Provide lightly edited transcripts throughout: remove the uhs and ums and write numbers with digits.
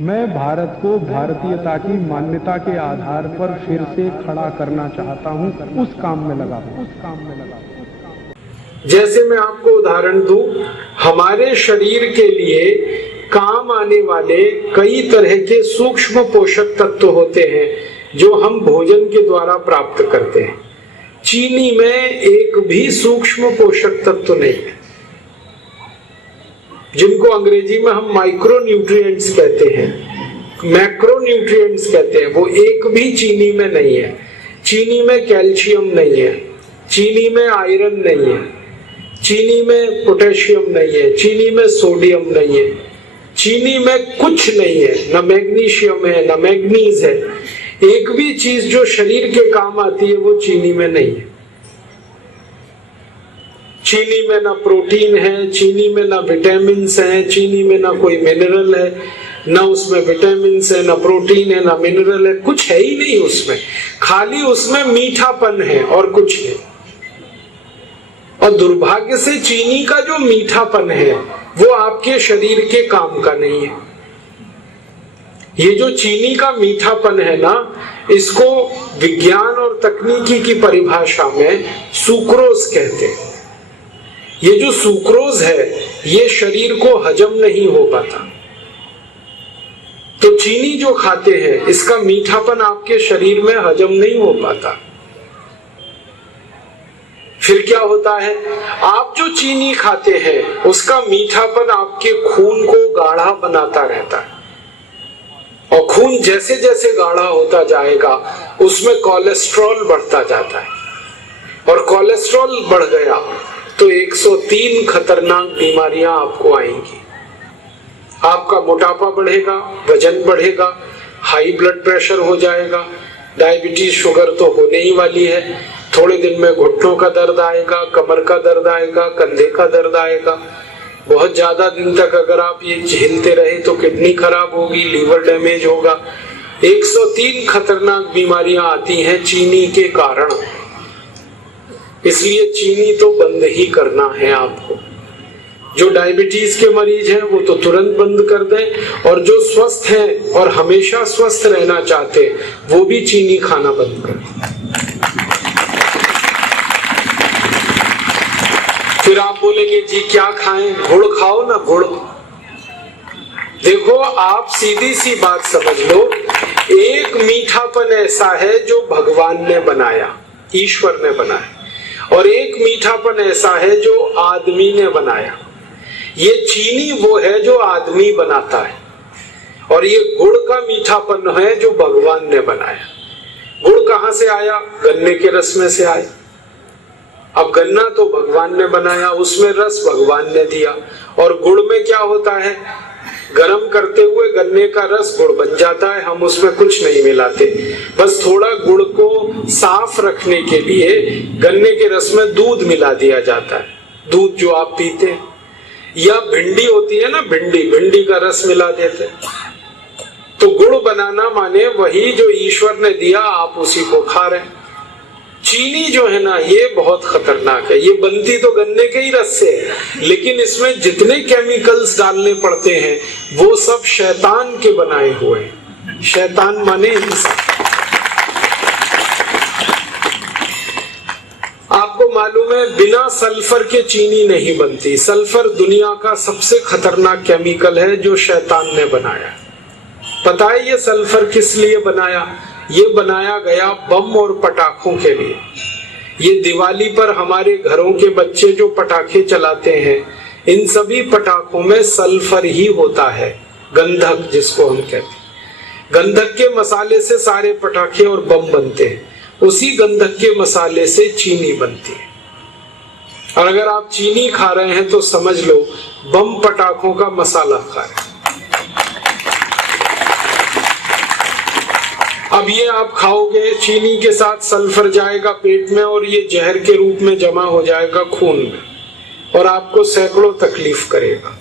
मैं भारत को भारतीयता की मान्यता के आधार पर फिर से खड़ा करना चाहता हूं, उस काम में लगा हूं। जैसे मैं आपको उदाहरण दूं, हमारे शरीर के लिए काम आने वाले कई तरह के सूक्ष्म पोषक तत्व होते हैं जो हम भोजन के द्वारा प्राप्त करते हैं। चीनी में एक भी सूक्ष्म पोषक तत्व नहीं है, जिनको अंग्रेजी में हम माइक्रो न्यूट्रिएंट्स कहते हैं, मैक्रो न्यूट्रिएंट्स कहते हैं, वो एक भी चीनी में नहीं है। चीनी में कैल्शियम नहीं है, चीनी में आयरन नहीं है, चीनी में पोटेशियम नहीं है, चीनी में सोडियम नहीं है, चीनी में कुछ नहीं है, न मैग्नीशियम है न मैग्नीज है। एक भी चीज जो शरीर के काम आती है वो चीनी में नहीं है। चीनी में ना प्रोटीन है, चीनी में ना विटामिन है, चीनी में ना कोई मिनरल है, ना उसमें विटामिन है, ना प्रोटीन है, ना मिनरल है, कुछ है ही नहीं उसमें। खाली उसमें मीठापन है और कुछ है। और दुर्भाग्य से चीनी का जो मीठापन है वो आपके शरीर के काम का नहीं है। ये जो चीनी का मीठापन है ना, इसको विज्ञान और तकनीकी की परिभाषा में सुक्रोज कहते हैं। ये जो सुक्रोज है ये शरीर को हजम नहीं हो पाता। तो चीनी जो खाते हैं इसका मीठापन आपके शरीर में हजम नहीं हो पाता। फिर क्या होता है, आप जो चीनी खाते हैं उसका मीठापन आपके खून को गाढ़ा बनाता रहता है, और खून जैसे जैसे गाढ़ा होता जाएगा उसमें कोलेस्ट्रॉल बढ़ता जाता है, और कोलेस्ट्रॉल बढ़ गया तो 103 खतरनाक बीमारियां आपको आएंगी। आपका मोटापा बढ़ेगा, वजन बढ़ेगा, हाई ब्लड प्रेशर हो जाएगा, डायबिटीज शुगर तो होने ही वाली है। थोड़े दिन में घुटनों का दर्द आएगा, कमर का दर्द आएगा, कंधे का दर्द आएगा। बहुत ज्यादा दिन तक अगर आप ये झेलते रहे तो किडनी खराब होगी, लीवर डैमेज होगा। 103 खतरनाक बीमारियां आती हैं चीनी के कारण। इसलिए चीनी तो बंद ही करना है आपको। जो डायबिटीज के मरीज हैं वो तो तुरंत बंद कर दें, और जो स्वस्थ हैं और हमेशा स्वस्थ रहना चाहते वो भी चीनी खाना बंद कर दें। फिर आप बोलेंगे जी क्या खाएं, गुड़ खाओ ना, गुड़। देखो आप सीधी सी बात समझ लो, एक मीठापन ऐसा है जो भगवान ने बनाया, ईश्वर ने बनाया, और एक मीठापन ऐसा है जो आदमी ने बनाया। ये चीनी वो है जो आदमी बनाता है, और ये गुड़ का मीठापन है जो भगवान ने बनाया। गुड़ कहां से आया? गन्ने के रस में से आया। अब गन्ना तो भगवान ने बनाया, उसमें रस भगवान ने दिया। और गुड़ में क्या होता है, गरम करते हुए गन्ने का रस गुड़ बन जाता है, हम उसमें कुछ नहीं मिलाते। बस थोड़ा गुड़ को साफ रखने के लिए गन्ने के रस में दूध मिला दिया जाता है, दूध जो आप पीते हैं। या भिंडी होती है ना, भिंडी का रस मिला देते हैं। तो गुड़ बनाना माने वही जो ईश्वर ने दिया, आप उसी को खा रहे हैं। चीनी जो है ना ये बहुत खतरनाक है। ये बनती तो गन्ने के ही रस से है, लेकिन इसमें जितने केमिकल्स डालने पड़ते हैं वो सब शैतान के बनाए हुए हैं। शैतान माने इंसान। आपको मालूम है बिना सल्फर के चीनी नहीं बनती। सल्फर दुनिया का सबसे खतरनाक केमिकल है जो शैतान ने बनाया। पता है ये सल्फर किस लिए बनाया? ये बनाया गया बम और पटाखों के लिए। ये दिवाली पर हमारे घरों के बच्चे जो पटाखे चलाते हैं, इन सभी पटाखों में सल्फर ही होता है, गंधक जिसको हम कहते हैं। गंधक के मसाले से सारे पटाखे और बम बनते हैं, उसी गंधक के मसाले से चीनी बनती है। और अगर आप चीनी खा रहे हैं तो समझ लो बम पटाखों का मसाला खा रहे हैं। अब ये आप खाओगे, चीनी के साथ सल्फर जाएगा पेट में और ये जहर के रूप में जमा हो जाएगा खून में, और आपको सैकड़ों तकलीफ करेगा।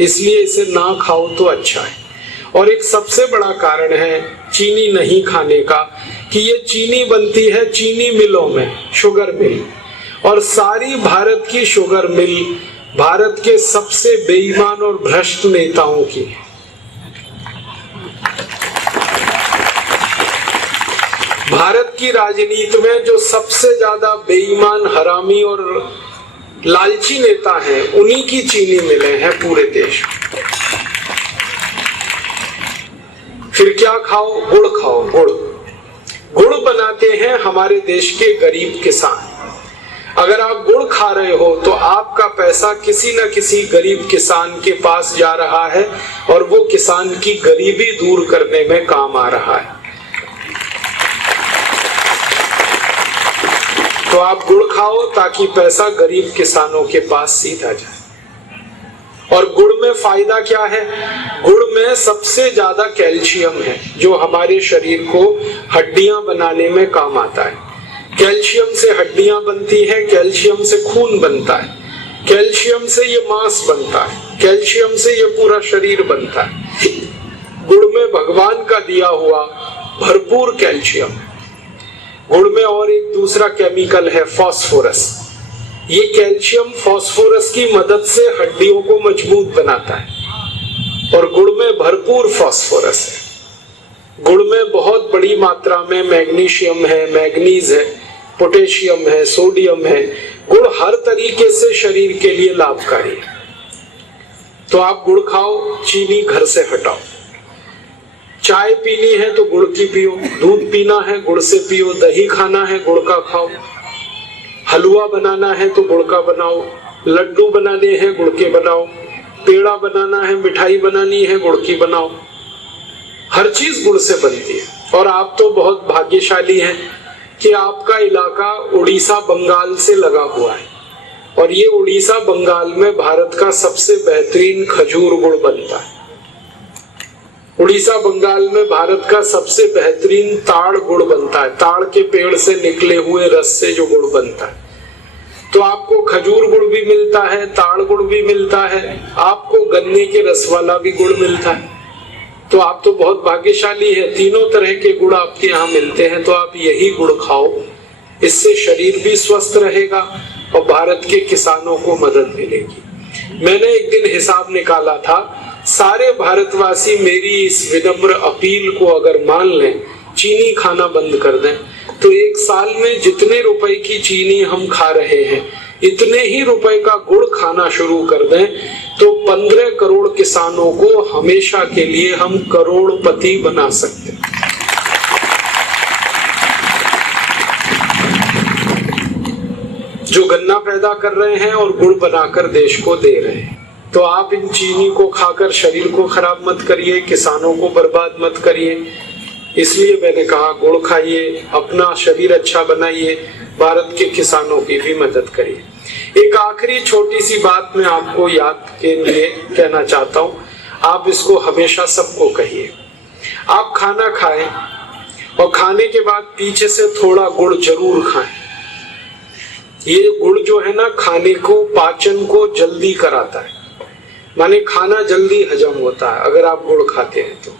इसलिए इसे ना खाओ तो अच्छा है। और एक सबसे बड़ा कारण है चीनी नहीं खाने का कि ये चीनी बनती है चीनी मिलों में, शुगर मिल, और सारी भारत की शुगर मिल भारत के सबसे बेईमान और भ्रष्ट नेताओं की है। भारत की राजनीति में जो सबसे ज्यादा बेईमान, हरामी और लालची नेता हैं, उन्हीं की चीनी मिलें हैं पूरे देश में। फिर क्या खाओ? गुड़ खाओ। गुड़ बनाते हैं हमारे देश के गरीब किसान। अगर आप गुड़ खा रहे हो तो आपका पैसा किसी न किसी गरीब किसान के पास जा रहा है और वो किसान की गरीबी दूर करने में काम आ रहा है। तो आप गुड़ खाओ ताकि पैसा गरीब किसानों के पास सीधा जाए। और गुड़ में फायदा क्या है? गुड़ में सबसे ज्यादा कैल्शियम है जो हमारे शरीर को हड्डियां बनाने में काम आता है। कैल्शियम से हड्डियां बनती है, कैल्शियम से खून बनता है, कैल्शियम से ये मांस बनता है, कैल्शियम से ये पूरा शरीर बनता है। गुड़ में भगवान का दिया हुआ भरपूर कैल्शियम है। गुड़ में और एक दूसरा केमिकल है फास्फोरस। ये कैल्शियम फास्फोरस की मदद से हड्डियों को मजबूत बनाता है और गुड़ में भरपूर फास्फोरस है। गुड़ में बहुत बड़ी मात्रा में मैग्नीशियम है, मैग्नीज है, पोटेशियम है, सोडियम है। गुड़ हर तरीके से शरीर के लिए लाभकारी है। तो आप गुड़ खाओ, चीनी घर से हटाओ। चाय पीनी है तो गुड़ की पियो, दूध पीना है गुड़ से पियो, दही खाना है गुड़ का खाओ, हलवा बनाना है तो गुड़ का बनाओ, लड्डू बनाने हैं गुड़ के बनाओ, पेड़ा बनाना है, मिठाई बनानी है गुड़ की बनाओ। हर चीज गुड़ से बनती है। और आप तो बहुत भाग्यशाली हैं कि आपका इलाका उड़ीसा बंगाल से लगा हुआ है और ये उड़ीसा बंगाल में भारत का सबसे बेहतरीन खजूर गुड़ बनता है। उड़ीसा बंगाल में भारत का सबसे बेहतरीन ताड़ गुड़ बनता है। ताड़ के पेड़ से निकले हुए रस से जो गुड़ बनता है। तो आपको खजूर गुड़ भी मिलता है, ताड़ गुड़ भी मिलता है, आपको गन्ने के रस वाला भी गुड़ मिलता है। तो आप तो बहुत भाग्यशाली है, तीनों तरह के गुड़ आपके यहाँ मिलते हैं। तो आप यही गुड़ खाओ, इससे शरीर भी स्वस्थ रहेगा और भारत के किसानों को मदद मिलेगी। मैंने एक दिन हिसाब निकाला था, सारे भारतवासी मेरी इस विनम्र अपील को अगर मान लें, चीनी खाना बंद कर दें, तो एक साल में जितने रुपए की चीनी हम खा रहे हैं, इतने ही रुपए का गुड़ खाना शुरू कर दें, तो 15 करोड़ किसानों को हमेशा के लिए हम करोड़पति बना सकते हैं। जो गन्ना पैदा कर रहे हैं और गुड़ बनाकर देश को दे रहे हैं। तो आप इन चीनी को खाकर शरीर को खराब मत करिए, किसानों को बर्बाद मत करिए। इसलिए मैंने कहा गुड़ खाइए, अपना शरीर अच्छा बनाइए, भारत के किसानों की भी मदद करिए। एक आखिरी छोटी सी बात मैं आपको याद के लिए कहना चाहता हूँ, आप इसको हमेशा सबको कहिए। आप खाना खाएं और खाने के बाद पीछे से थोड़ा गुड़ जरूर खाएं। ये गुड़ जो है ना, खाने को, पाचन को जल्दी कराता है, माने खाना जल्दी हजम होता है अगर आप गुड़ खाते हैं। तो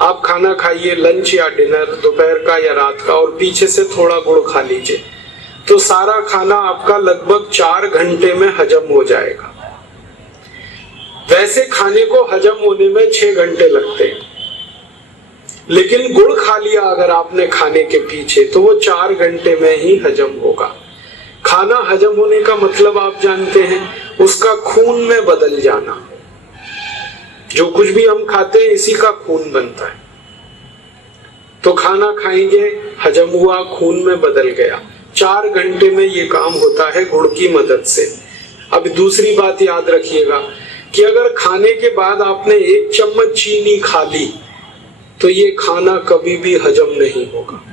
आप खाना खाइए, लंच या डिनर, दोपहर का या रात का, और पीछे से थोड़ा गुड़ खा लीजिए, तो सारा खाना आपका लगभग 4 घंटे में हजम हो जाएगा। वैसे खाने को हजम होने में 6 घंटे लगते हैं, लेकिन गुड़ खा लिया अगर आपने खाने के पीछे, तो वो 4 घंटे में ही हजम होगा। खाना हजम होने का मतलब आप जानते हैं, उसका खून में बदल जाना। जो कुछ भी हम खाते हैं इसी का खून बनता है। तो खाना खाएंगे, हजम हुआ, खून में बदल गया, 4 घंटे में ये काम होता है गुड़ की मदद से। अब दूसरी बात याद रखिएगा कि अगर खाने के बाद आपने 1 चम्मच चीनी खा ली, तो ये खाना कभी भी हजम नहीं होगा।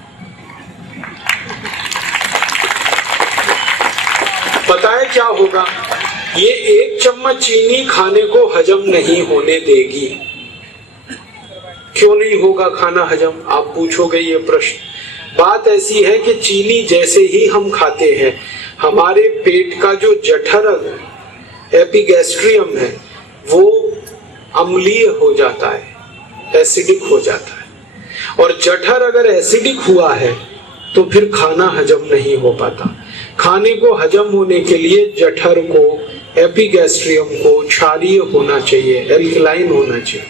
पता है क्या होगा? ये 1 चम्मच चीनी खाने को हजम नहीं होने देगी। क्यों नहीं होगा खाना हजम, आप पूछोगे ये प्रश्न। बात ऐसी है कि चीनी जैसे ही हम खाते हैं, हमारे पेट का जो जठर एपिगैस्ट्रियम है वो अम्लीय हो जाता है, एसिडिक हो जाता है। और जठर अगर एसिडिक हुआ है तो फिर खाना हजम नहीं हो पाता। खाने को हजम होने के लिए जठर को, एपिगैस्ट्रियम को क्षारीय होना चाहिए, एल्कलाइन होना चाहिए।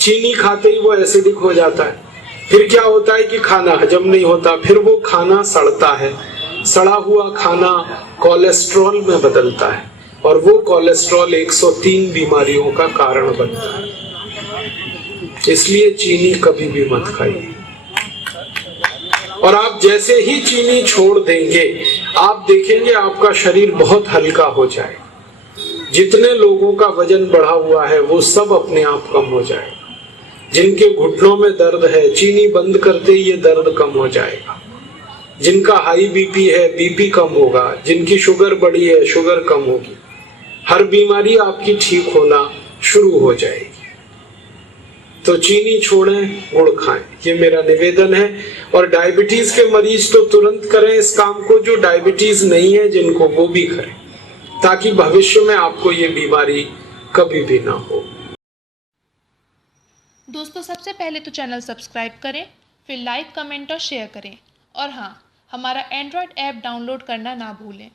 चीनी खाते ही वो एसिडिक हो जाता है। फिर क्या होता है कि खाना हजम नहीं होता, फिर वो खाना सड़ता है, सड़ा हुआ खाना कोलेस्ट्रॉल में बदलता है और वो कोलेस्ट्रॉल 103 बीमारियों का कारण बनता है। इसलिए चीनी कभी भी मत खाइए। और आप जैसे ही चीनी छोड़ देंगे, आप देखेंगे आपका शरीर बहुत हल्का हो जाएगा। जितने लोगों का वजन बढ़ा हुआ है वो सब अपने आप कम हो जाएगा। जिनके घुटनों में दर्द है, चीनी बंद करते ही ये दर्द कम हो जाएगा। जिनका हाई बीपी है, बीपी कम होगा। जिनकी शुगर बढ़ी है, शुगर कम होगी। हर बीमारी आपकी ठीक होना शुरू हो जाएगी। तो चीनी छोड़ें, गुड़ खाएं, ये मेरा निवेदन है। और डायबिटीज के मरीज तो तुरंत करें इस काम को, जो डायबिटीज नहीं है जिनको, वो भी करें, ताकि भविष्य में आपको ये बीमारी कभी भी ना हो। दोस्तों, सबसे पहले तो चैनल सब्सक्राइब करें, फिर लाइक, कमेंट और शेयर करें। और हाँ, हमारा एंड्रॉयड ऐप डाउनलोड करना ना भूलें।